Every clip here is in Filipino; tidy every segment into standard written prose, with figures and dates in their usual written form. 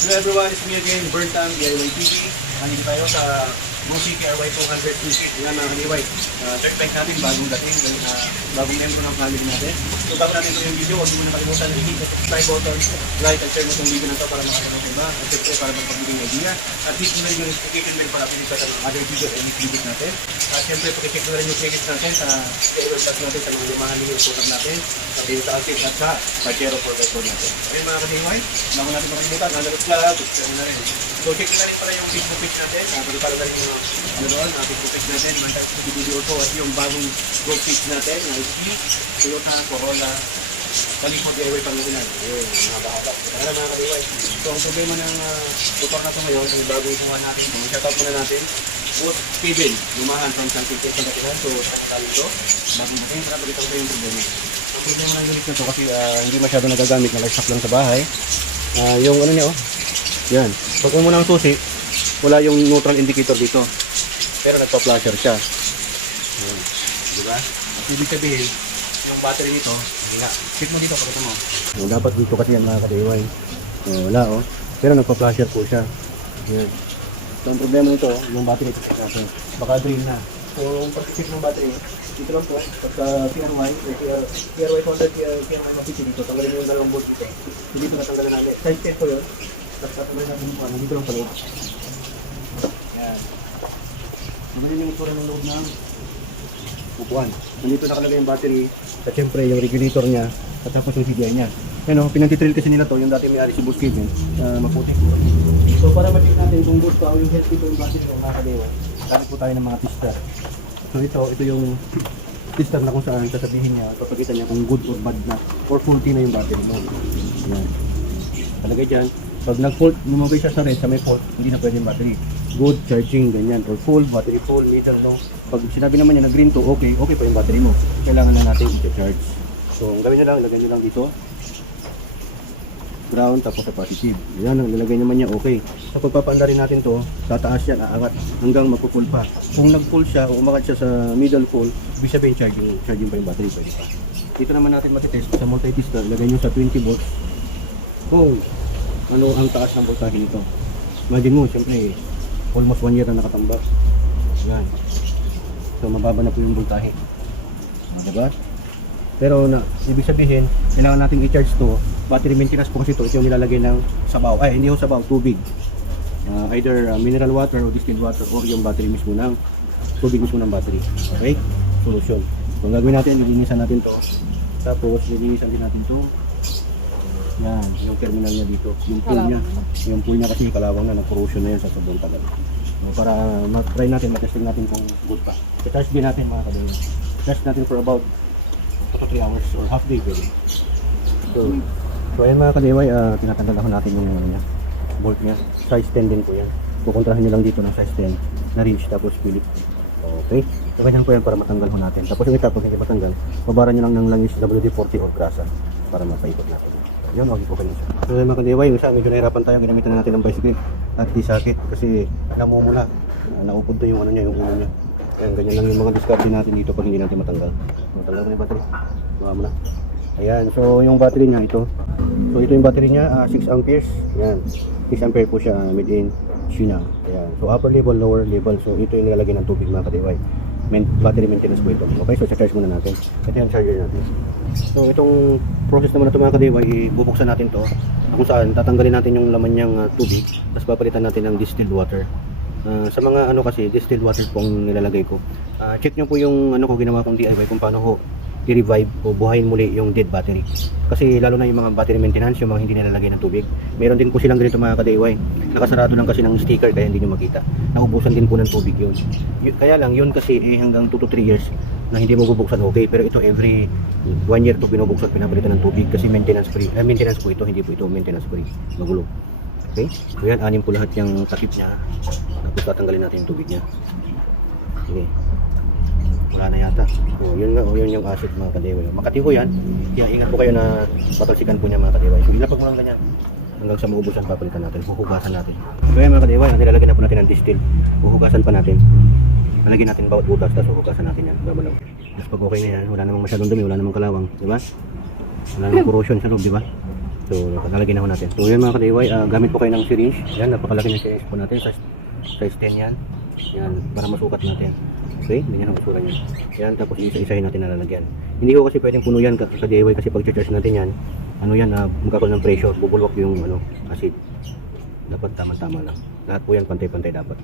Hello everyone, it's me again, Burntam, DIY TV. Nandito tayo sa Musi KRY 200 Musi. Yan mga kaliway. Third bike natin, bagong dating, bagong membro ng family natin. So bago natin ito yung video, huwag mo na kalimutan i-hit the subscribe button, like and share mo itong video na ito para makatulong sa iba. At syempre para magpagbigay ng idea. At hit mo na yung notification bell para pinita sa mga other video and videos natin. At syempre pakicheck mo na rin yung playlist natin sa favorite tag natin sa mga lumahan nyo yung program natin. Sa Dino Talkit at sa Pajero for Record natin. Ayun mga kaliway, bago natin makalimutan, nandang vlog, subscribe na rin. So check na rin pala yung Facebook page natin. Para na rin yung Facebook page natin. Mantay sa video ko at yung bagong go page natin na Toyota Corolla Palipod DIY Pangasinan. Ayun, mga bata. Kaya mga kaliway. So ang problema ng motor na ito ngayon ay bagong kuha natin. Shoutout muna natin. Both Steven, lumahan from San Quinto, Pangasinan. So saan ito? Bagong bukin para balitan ko yung problema. Ang problema ng unit na ito kasi hindi masyado nagagamit. Naka-stock lang sa bahay. Yung ano niya yan. Pag mo ng susi, wala yung neutral indicator dito. Pero nagpa-flasher siya. Ayan. Diba? At ibig sabihin, yung battery nito, hina. Check mo dito, pagkita mo. Dapat dito kasi yan mga ka-DIY. Wala Pero nagpa-flasher po siya. Ayan. So ang problema nito, yung battery ito natin. Baka drain na. So yung pag-check ng battery, dito lang po. Pagka PRY 100, PRY 150 dito. Tanggalin mo yung dalawang bolt dito. Dito natanggalan namin. Size check ko yun. Tapos tatanggalin natin yung nandito lang sa loob. Ayan. Magaling yung itsura ng loob ng upuan. Nandito nakalagay yung battery. At syempre yung regulator niya. At tapos yung CDI niya. Pinantitrail kasi nila to. Yung dati may ari si Boss Kevin. Maputi. So para ma-check natin kung good pa o yung healthy po yung battery o nakakaliwa. Gamit po tayo ng mga tester. So ito yung tester na kung saan sasabihin niya. Papagita niya kung good or bad na. Or faulty na yung battery mo. Ayan. Talagay dyan. Pag nag-fault, lumabay siya sa red, sa may fault, hindi na pwede yung battery. Good, charging, ganyan. Or full, battery full, middle, no. Pag sinabi naman niya na green to, okay pa yung battery mo. Kailangan na natin i-charge. So, ang gawin nyo lang, ilagay nyo lang dito. Ground, tapos sa positive. Yan, ang nilagay naman niya, okay. So, pagpapaanda rin natin to, tataas yan, aangat, hanggang magpo-full pa. Kung nag-full siya, o umagat siya sa middle full, ibig sabihin charging pa yung battery, pwede pa. Dito naman natin matitest sa multi-tester, ilagay nyo sa 20 volts. Oh, ano ang taas ng voltahe nito. Imagine mo, siyempre, almost 1 year na nakatambak. Yan. So, mababa na po yung voltahe. Diba? Pero, ibig sabihin, kailangan natin i-charge to. Battery maintenance po kasi ito yung nilalagay ng sabaw. Ay, hindi yung sabaw, tubig. Either mineral water o distilled water or yung battery mismo ng tubig mismo ng battery. Okay? Solution. So, ang gagawin natin, lilinisan natin to. Tapos, lilinisan din natin to. Yan, yung terminal niya dito, yung pool niya kasi kalawang na, nag-corrosion na yan sa sobrang tagal. So, para try natin, matesting natin kung good pa. I-charge din natin mga kabay. I-charge natin for about 2 to 3 hours or half day pwede. So ayan mga ka-DIY, tinatanggal ako natin yung niya, bolt niya. Size 10 din po yan. Kukontrahin nyo lang dito ng size 10 na wrench tapos Philip. Okay, so ganyan po yan para matanggal ho natin. Tapos yung itapos hindi matanggal, babaran nyo lang ng langis WD-40 or grasa para mapaikot natin. Yun, okay po kayo siya. So mga ka-DIY, yung isa medyo nahirapan tayo, ginamitan natin ng bicycle at di sakit kasi namumula, naupod to yung ano niya, yung ulo niya. Ayan, ganyan lang yung mga discard natin dito pag hindi natin matanggal. Matanggal mo na yung battery, mga mo na. Ayan, so yung battery niya ito. So ito yung battery niya, 6 amperes. Ayan, 6 ampere po siya, made in China. Ayan, so upper level, lower level. So ito yung nilalagay ng tubig mga ka-DIY. Battery maintenance po ito. Okay, so charge muna natin. Ito yung charger natin. So itong process naman na ito mga ka-DIY, bubuksan natin to kung saan tatanggalin natin yung laman niyang tubig, tapos papalitan natin ng distilled water. Sa mga ano kasi, distilled water pong nilalagay ko. Check nyo po yung ano ko ginawa kong DIY kung paano ko i-revive o buhayin muli yung dead battery. Kasi lalo na yung mga battery maintenance, yung mga hindi nilalagay ng tubig. Meron din po silang ganito mga ka-DIY. Nakasarado lang kasi ng sticker kaya hindi nyo makita. Naubusan din po ng tubig yun. Kaya lang yun kasi hanggang 2 to 3 years na hindi mo bubuksan okay. Pero ito every 1 year to binubuksan, pinapalitan ng tubig kasi maintenance free. Maintenance po ito, hindi po ito maintenance free. Magulo. Okay? So yan, 6 po lahat yung takip niya. Tapos tatanggalin natin yung tubig niya. Okay. Wala na yata. Yun nga, yun yung asset mga ka-DIY. Makati ko yan. Kaya ingat po kayo na patalsikan po niya mga ka-DIY. So ilapag mo lang ganyan. Hanggang sa maubusan, papalitan natin. Huhugasan natin. So yan mga ka-DIY, nilalagyan na po natin ng distill. Huhugasan pa natin. Nalagyan natin bawat butas, tapos huhugasan natin yan. Babalaw. Tapos pag okay na yan, wala namang masyadong dumi, wala namang kalawang. Diba? Wala namang corrosion sa loob, diba? So, nakalagay na ho natin. So, yan mga ka-DIY, gamit po kayo ng syringe. Yan, napakalaki ng syringe po natin. Size 10 yan. Yan, para masukat natin. Okay, ganyan ang usura niya. Yan, tapos isa-isahin natin nalalagyan. Hindi ko kasi pwedeng puno yan ka-DIY kasi pag charge natin yan, ano yan, magkakaroon ng pressure, bubulwak yung acid. Dapat tama-tama lang. Lahat po yan pantay-pantay dapat.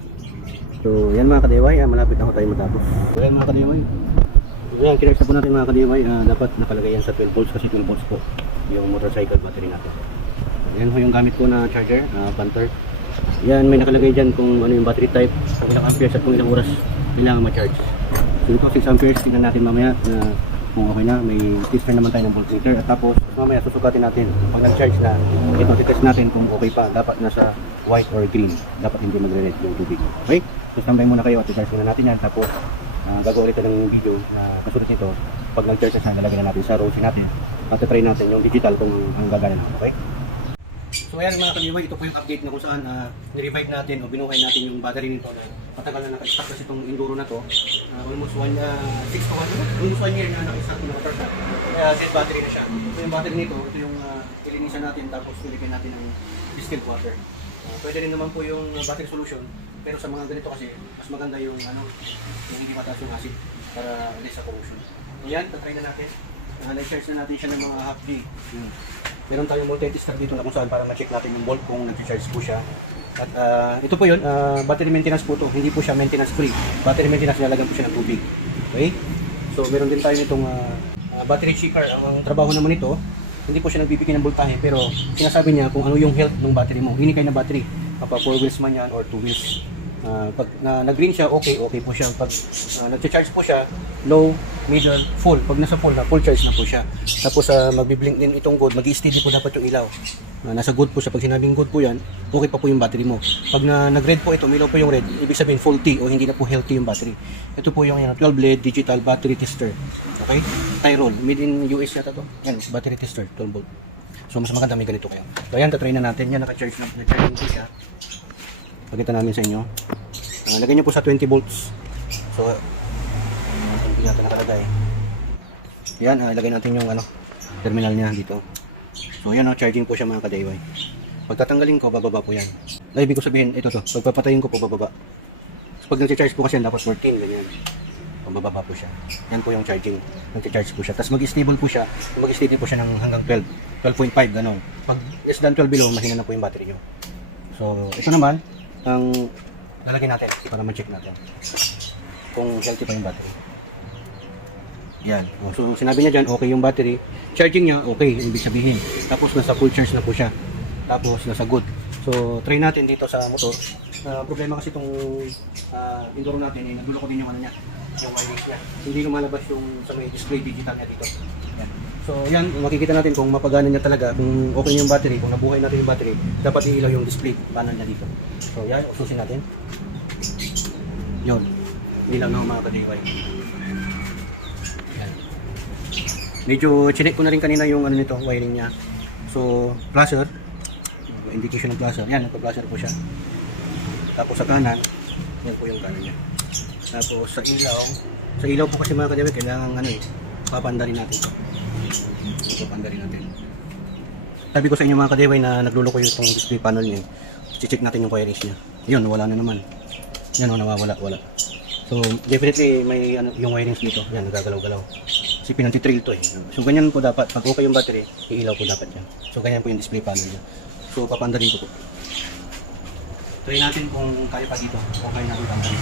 So, yan mga ka-DIY, malapit na ho tayo matapos. So, yan mga ka-DIY. So, yan, kinarsa po natin mga ka-DIY, dapat nakalagay yan sa 12 volts kasi 12 volts po yung motorcycle battery natin. So, yan ho yung gamit ko na charger, Panther. Yan, may nakalagay dyan kung ano yung battery type, kung ilang amperes at kung ilang oras kailangan ma-charge. So, ito 6 amperes, tignan natin mamaya na kung okay na. May tester naman tayo ng voltmeter at tapos mamaya susukatin natin pag nag-charge na, ito titest natin kung okay pa, dapat nasa white or green, dapat hindi magre-red yung tubig. Okay, so standby muna kayo at i-charge muna natin yan, tapos gagawa ulit ng video na kasunod nito. Pag nag-charge na, lalagyan na natin sa ROC natin at try natin yung digital kung ang gagana na. Okay, so ayan mga ka-DIY, ito po yung update na kung saan ni-revive natin o binuhay natin yung battery nito na matagal na naka-stack kasi itong Enduro na to. Almost 1 year na naka-stack na naka-stack. Kaya dead battery na siya. So yung battery nito, ito yung ilinisan natin tapos nilagyan natin ng distilled water. Pwede rin naman po yung battery solution, pero sa mga ganito kasi mas maganda yung yung hindi mataas yung acid para less sa corrosion. Ayan, tatry na natin. Na-charge na natin siya ng mga half D. Meron tayong voltage tester dito na kung saan para ma-check natin yung volt kung nag-charge po siya. At ito po yun, battery maintenance po to, hindi po siya maintenance free. Battery maintenance, nilalagyan po siya ng tubig. Okay? So meron din tayo nitong battery checker. Ang trabaho naman nito, hindi po siya nagbibigay ng voltahe, pero sinasabi niya kung ano yung health ng battery mo. Hindi kayo na battery, kapag 4 wheels man yan or 2 wheels. Pag nag-green siya, okay po siya. Pag nag-charge po siya, low, middle, full. Pag nasa full na, full charge na po siya. Tapos magbi-blink din itong good, mag-steady po dapat yung ilaw. Nasa good po siya. Pag sinabing good po yan, okay pa po yung battery mo. Pag nag-red po ito, milaw po yung red, ibig sabihin faulty o hindi na po healthy yung battery. Ito po yung 12 LED digital battery tester. Okay? Tyrol, made in US yata to. Yan, battery tester, 12 volt. So mas maganda may ganito kayo. So ayan, tatry na natin. Yan, naka-charge na po siya. Pakita namin sa inyo. Lagyan nyo po sa 20 volts. So, hindi natin nakalagay. Yan, lagay natin yung terminal niya dito. So, yan, charging po siya mga ka-DIY. Pag tatanggalin ko, bababa po yan. Ibig ko sabihin, ito to. Pag papatayin ko po, bababa. So, pag nag-charge po kasi yan, dapat 14, ganyan. Bababa po siya. Yan po yung charging. Nag-charge po siya. Tapos mag-stable po siya. Mag-steady po siya ng hanggang 12. 12.5, ganun. Pag less than 12 below, mahina na po yung battery nyo. So, ito naman, ang lalagyan natin para ma-check natin kung healthy pa yung battery. Yan. So sinabi niya dyan, okay yung battery. Charging niya, okay, ibig sabihin. Tapos nasa full charge na po siya. Tapos nasa good. So try natin dito sa motor. Problema kasi itong Enduro natin, nagulo ko din yung niya, yung wirings niya. Hindi lumalabas yung sa may display digital niya dito. Yan. So yan, makikita natin kung mapagana niya talaga, kung okay yung battery, kung nabuhay natin yung battery, dapat iilaw yung display panel niya dito. So yan, ususin natin. Yun, ilaw na mga ka-DIY. Yan. Medyo chinek ko na rin kanina yung nito, wiring niya. So, flasher, indication ng flasher. Yan, nagpa-flasher po siya. Tapos sa kanan, yan po yung kanan niya. Tapos sa ilaw po kasi mga ka-DIY, kailangan papandarin natin ito. Papandarin natin. Sabi ko sa inyo mga ka-DIY na nagluloko yung itong display panel niya. I-check natin yung wirings niya. Yun, wala na naman. Yan, nawawala. So, definitely may yung wirings dito. Yan, nagagalaw-galaw. Kasi pinantitrail to eh. So, ganyan po dapat. Pag okay yung battery, iilaw po dapat yan. So, ganyan po yung display panel niya. So, papandarin ko po. Try natin kung kaya pa dito. Kung kaya natin papandarin.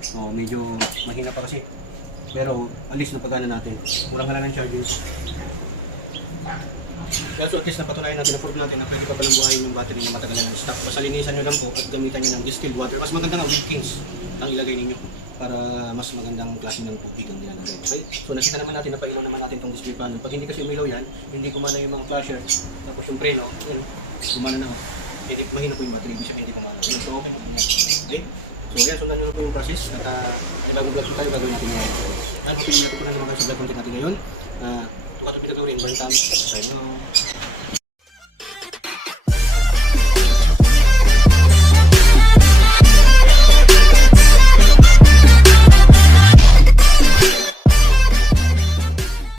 So, medyo mahina pa kasi. Pero, at least napagana natin. Kurang lang ng charging. Kaya so at least napatunayan natin, na-prove natin na pwede pa palang buhayin yung battery na matagal na stock. Basta linisan nyo lang po at gamitan nyo ng distilled water. Mas maganda nga Wilkins ang ilagay ninyo para mas magandang klase ng tubig ang nilalagay. Okay? So nakita naman natin, napailaw naman natin itong display panel. Pag hindi kasi umilaw yan, hindi kumana yung mga flasher, tapos yung preno, yun, gumana na. Hindi, mahina po yung battery, hindi siya hindi kumana. So okay naman yan. Okay? So yan, sundan nyo na po yung process at ay bago vlog tayo, gagawin natin ngayon. Yan, okay, natin po na naman kayo sa vlog content natin ngayon. Tukatupin na rin, burn time, subscribe.